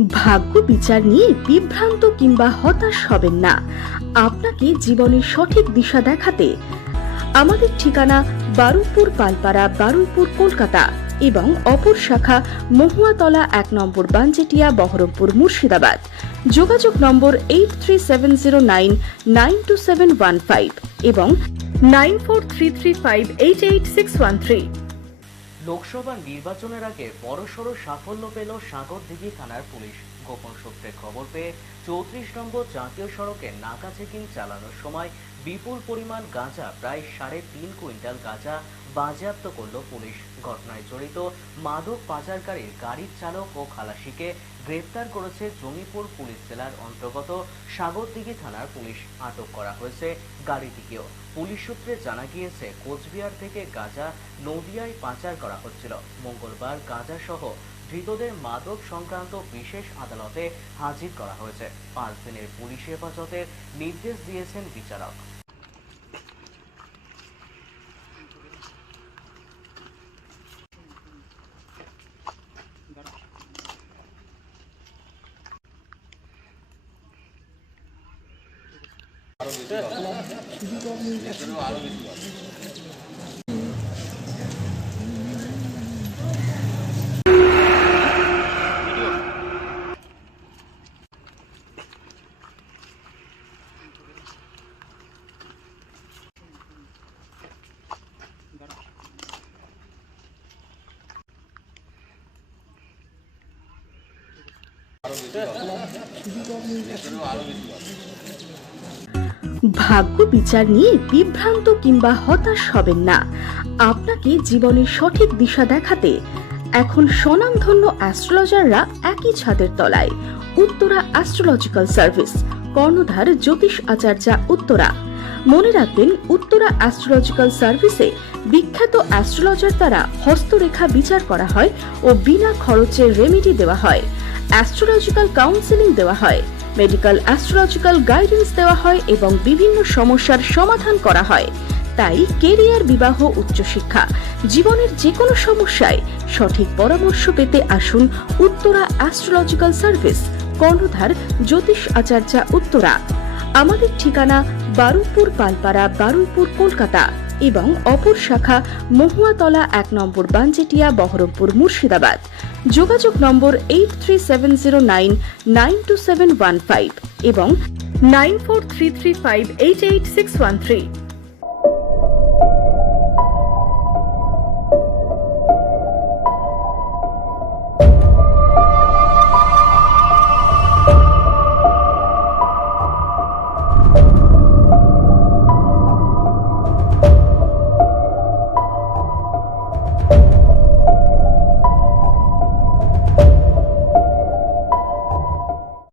ভাগ্য বিচার নিয়ে বিভ্রান্ত কিংবা হতাশ হবেন না। আপনাকে জীবনের সঠিক দিশা দেখাতে আমাদের ঠিকানা বারুইপুর পালপাড়া, বারুইপুর, কলকাতা এবং অপর শাখা মহুয়াতলা 1 নম্বর বানজেটিয়া, বহরমপুর, মুর্শিদাবাদ। যোগাযোগ নম্বর 8370992715 এবং 9433588613। লোকসভা নির্বাচনের আগে বড়সড় সাফল্য পেল সাগরদিঘি থানার পুলিশ। গোপন সূত্রে খবর পেয়ে 34 নম্বর জাতীয় সড়কে নাকা চেকিং চালানোর সময় বিপুল পরিমাণ গাঁজা, প্রায় 3.5 কুইন্টাল গাঁজা বাজেয়াপ্ত করল পুলিশ। ঘটনায় জড়িত মাদক পাচারকারীর গাড়ির চালক ও খালাসিকে গ্রেপ্তার করেছে জঙ্গিপুর পুলিশ জেলার অন্তর্গত সাগরদিঘি থানার পুলিশ। আটক করা হয়েছে গাড়িটিকেও। পুলিশ সূত্রে জানা গিয়েছে, কোচবিহার থেকে গাঁজা নদিয়ায় পাচার করা হচ্ছিল। মঙ্গলবার গাঁজা সহ ধৃতদের মাদক সংক্রান্ত বিশেষ আদালতে হাজির করা হয়েছে। 5 দিনের পুলিশ হেফাজতের নির্দেশ দিয়েছেন বিচারক। ভাগ্য বিচার নিয়ে বিভ্রান্ত কিংবা হতাশ হবেন না। আপনাকে জীবনের সঠিক দিশা দেখাতে এখন স্বনামধন্য অ্যাস্ট্রোলজাররা একই ছাদের তলায়। উত্তরা অ্যাস্ট্রোলজিক্যাল সার্ভিস, কর্ণধার জ্যোতিষ আচার্য, উত্তরা। মনে রাখবেন, উত্তরা অ্যাস্ট্রোলজিক্যাল সার্ভিসে বিখ্যাত অ্যাস্ট্রোলজার দ্বারা হস্তরেখা বিচার করা হয় ও বিনা খরচে রেমেডি দেওয়া হয়। অ্যাস্ট্রোলজিক্যাল কাউন্সেলিং দেওয়া হয়, মেডিকেল অ্যাস্ট্রোলজিক্যাল গাইডেন্স দেওয়া হয় এবং বিভিন্ন সমস্যার সমাধান করা হয়। তাই কেরিয়ার, বিবাহ, উচ্চশিক্ষা, জীবনের যে কোনো সমস্যায় সঠিক পরামর্শ পেতে আসুন উত্তরা অ্যাস্ট্রোলজিক্যাল সার্ভিস, কর্ণধার জ্যোতিষ আচার্য, উত্তরা। আমাদের ঠিকানা বারুইপুর পালপাড়া, বারুইপুর, কলকাতা এবং অপর শাখা মহুয়াতলা 1 নম্বর বানজেটিয়া, বহরমপুর, মুর্শিদাবাদ। যোগাযোগ নম্বর 8370992715 এবং 9433588613।